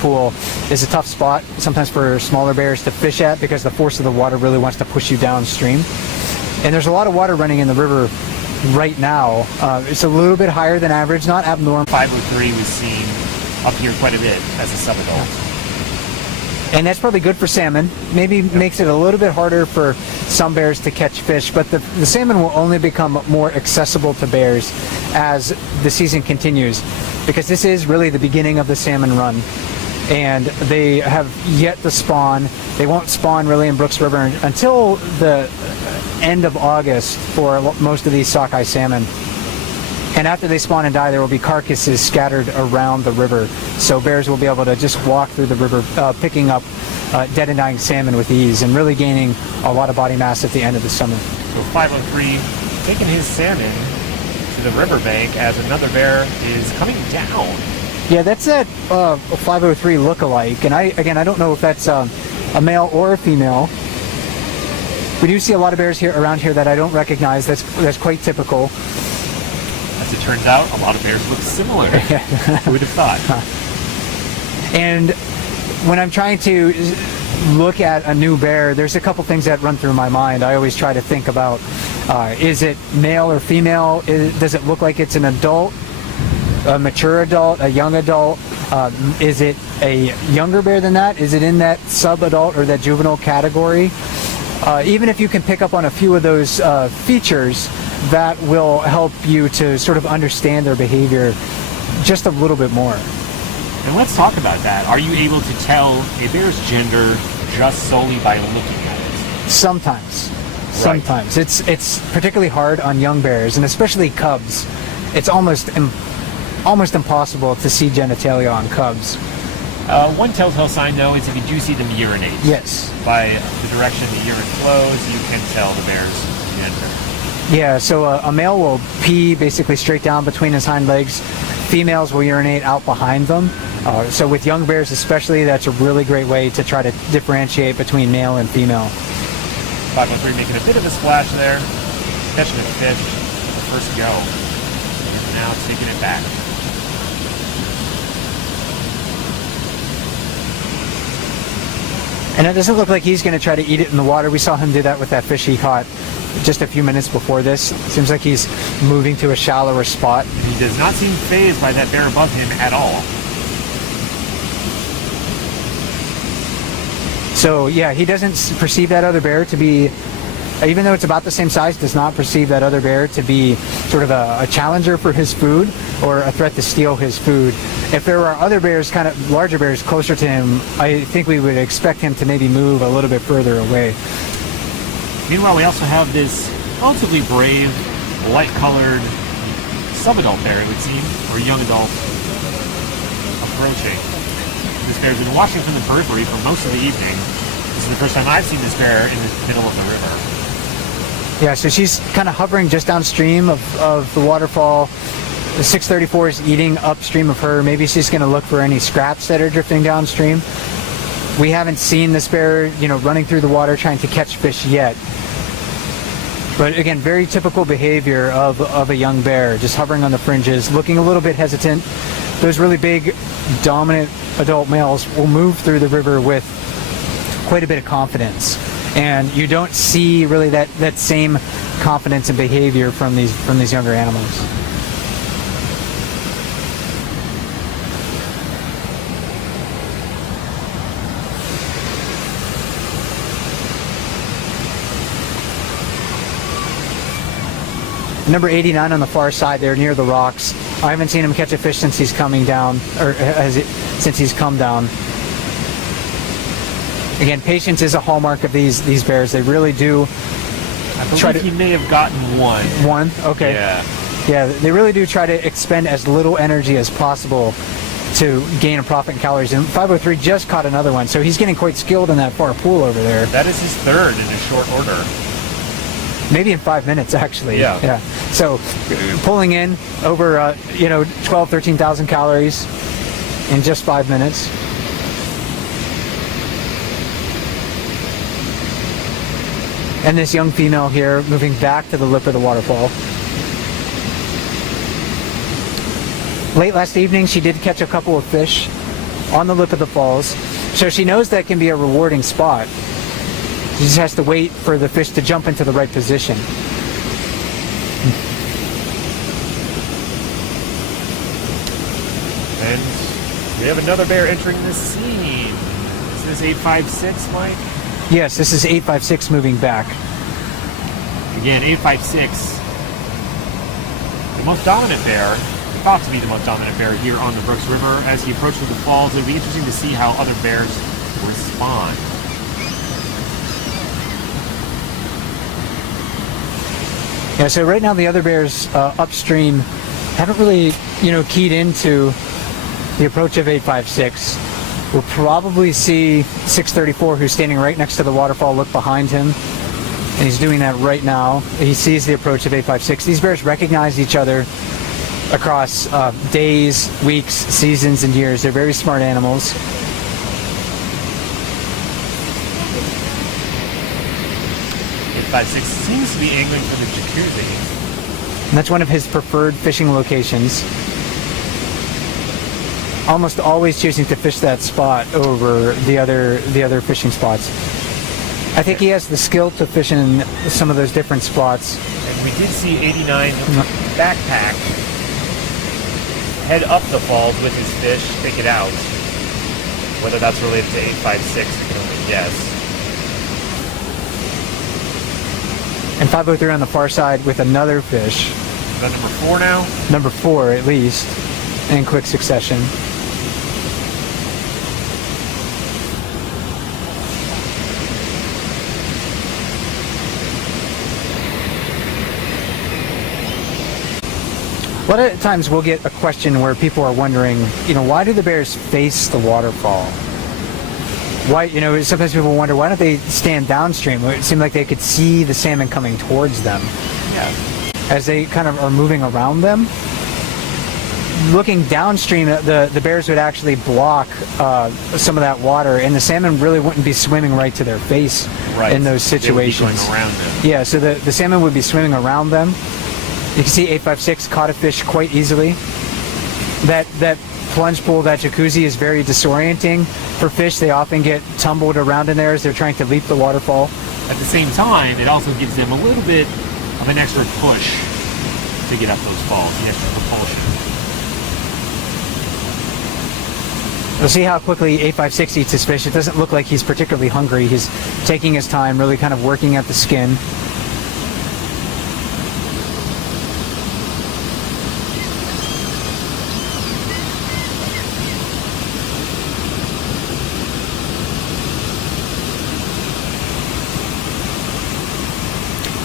pool is a tough spot sometimes for smaller bears to fish at because the force of the water really wants to push you downstream. And there's a lot of water running in the river right now. It's a little bit higher than average, not abnormal. 503 was seen up here quite a bit as a subadult. And that's probably good for salmon. Maybe makes it a little bit harder for some bears to catch fish, but the salmon will only become more accessible to bears as the season continues, because this is really the beginning of the salmon run. And they have yet to spawn. They won't spawn really in Brooks River until the end of August for most of these sockeye salmon. And after they spawn and die, there will be carcasses scattered around the river. So bears will be able to just walk through the river, picking up dead and dying salmon with ease and really gaining a lot of body mass at the end of the summer. So 503 taking his salmon to the riverbank as another bear is coming down. Yeah, that's that 503 look-alike. And I don't know if that's a male or a female. We do see a lot of bears here around here that I don't recognize. That's quite typical. As it turns out, a lot of bears look similar. Who would have thought? And when I'm trying to look at a new bear, there's a couple things that run through my mind. I always try to think about, is it male or female? Does it look like it's an adult, a mature adult, a young adult? Is it a younger bear than that? Is it in that sub-adult or that juvenile category? Even if you can pick up on a few of those features, that will help you to sort of understand their behavior just a little bit more. And let's talk about that. Are you able to tell a bear's gender just solely by looking at it? Sometimes. It's particularly hard on young bears, and especially cubs. It's almost impossible to see genitalia on cubs. One telltale sign, though, is if you do see them urinate. Yes. By the direction the urine flows, you can tell the bear's gender. Yeah, so a male will pee basically straight down between his hind legs. Females will urinate out behind them. So with young bears especially, that's a really great way to try to differentiate between male and female. 513 making a bit of a splash there, catching a fish, first go. And now taking it back. And it doesn't look like he's going to try to eat it in the water. We saw him do that with that fish he caught just a few minutes before this. It seems like he's moving to a shallower spot. He does not seem fazed by that bear above him at all. So yeah, he doesn't perceive that other bear to be, even though it's about the same size, does not perceive that other bear to be sort of a challenger for his food or a threat to steal his food. If there are other bears, kind of larger bears closer to him, I think we would expect him to maybe move a little bit further away. Meanwhile, we also have this relatively brave, light-colored sub-adult bear, it would seem, or young adult approaching. This bear's been watching from the periphery for most of the evening. This is the first time I've seen this bear in the middle of the river. Yeah, so she's kind of hovering just downstream of the waterfall. The 634 is eating upstream of her. Maybe she's going to look for any scraps that are drifting downstream. We haven't seen this bear, running through the water trying to catch fish yet. But again, very typical behavior of a young bear, just hovering on the fringes, looking a little bit hesitant. Those really big, dominant adult males will move through the river with quite a bit of confidence. And you don't see really that same confidence and behavior from these younger animals. Number 89 on the far side there near the rocks. I haven't seen him catch a fish since he's coming down, since he's come down. Again, patience is a hallmark of these bears. They really do. I believe he may have gotten one. One? Okay. Yeah, they really do try to expend as little energy as possible to gain a profit in calories. And 503 just caught another one, so he's getting quite skilled in that far pool over there. That is his third in a short order. Maybe in 5 minutes, actually. Yeah. So pulling in over 12, 13,000 calories in just 5 minutes. And this young female here moving back to the lip of the waterfall. Late last evening, she did catch a couple of fish on the lip of the falls. So she knows that can be a rewarding spot. She just has to wait for the fish to jump into the right position. And we have another bear entering the scene. Is this 856, Mike? Yes, this is 856 moving back. Again, 856, the most dominant bear, thought to be the most dominant bear here on the Brooks River. As he approaches the falls, it'll be interesting to see how other bears respond. Yeah, so right now the other bears upstream haven't really, keyed into the approach of 856. We'll probably see 634, who's standing right next to the waterfall, look behind him. And he's doing that right now. He sees the approach of 856. These bears recognize each other across days, weeks, seasons, and years. They're very smart animals. Six seems to be angling for the jacuzzi. And that's one of his preferred fishing locations. Almost always choosing to fish that spot over the other fishing spots. I think he has the skill to fish in some of those different spots. And we did see 89 backpack head up the falls with his fish, pick it out. Whether that's related to 856, we can only guess. And 503 on the far side with another fish. Is that number 4 now? Number 4 at least, in quick succession. A lot of times we'll get a question where people are wondering, why do the bears face the waterfall? Why, sometimes people wonder, why don't they stand downstream? It seemed like they could see the salmon coming towards them. Yeah. As they kind of are moving around them. Looking downstream, the bears would actually block some of that water, and the salmon really wouldn't be swimming right to their face in those situations. They would be going around them. Yeah, so the salmon would be swimming around them. You can see 856 caught a fish quite easily. That plunge pool, that jacuzzi, is very disorienting for fish. They often get tumbled around in there as they're trying to leap the waterfall. At the same time, it also gives them a little bit of an extra push to get up those falls, the extra propulsion. We'll see how quickly 856 eats his fish. It doesn't look like he's particularly hungry. He's taking his time, really kind of working at the skin.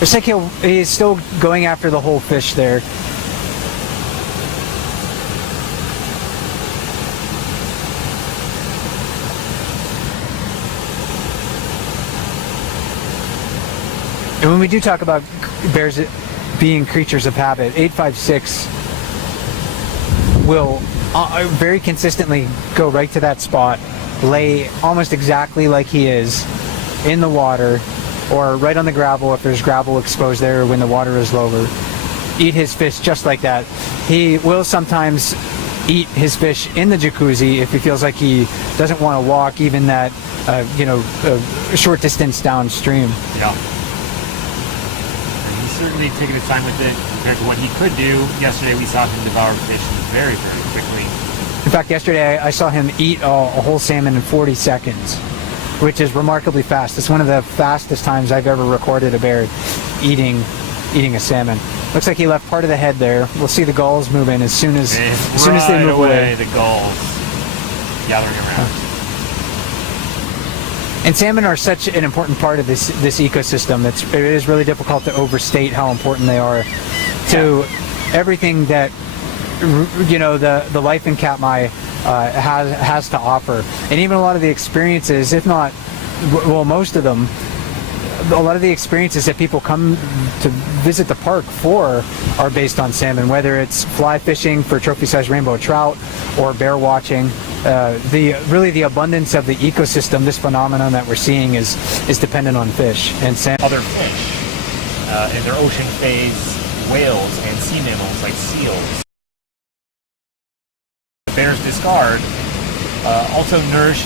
Looks like he's still going after the whole fish there. And when we do talk about bears being creatures of habit, 856 will very consistently go right to that spot, lay almost exactly like he is in the water, or right on the gravel if there's gravel exposed there when the water is lower. Eat his fish just like that. He will sometimes eat his fish in the jacuzzi if he feels like he doesn't want to walk even that a short distance downstream. Yeah. And he's certainly taking his time with it compared to what he could do. Yesterday we saw him devour fish very, very quickly. In fact, yesterday I saw him eat a whole salmon in 40 seconds. Which is remarkably fast. It's one of the fastest times I've ever recorded a bear eating a salmon. Looks like he left part of the head there. We'll see the gulls move in as soon as they move away. The gulls gathering around. And salmon are such an important part of this ecosystem. It is really difficult to overstate how important they are to everything that the life in Katmai has to offer. And even a lot of the experiences, if not, well, most of them, a lot of the experiences that people come to visit the park for are based on salmon, whether it's fly fishing for trophy-sized rainbow trout or bear watching. The abundance of the ecosystem, this phenomenon that we're seeing is dependent on fish and salmon. Other fish in their ocean phase, whales and sea mammals like seals. Bears discard Also nourished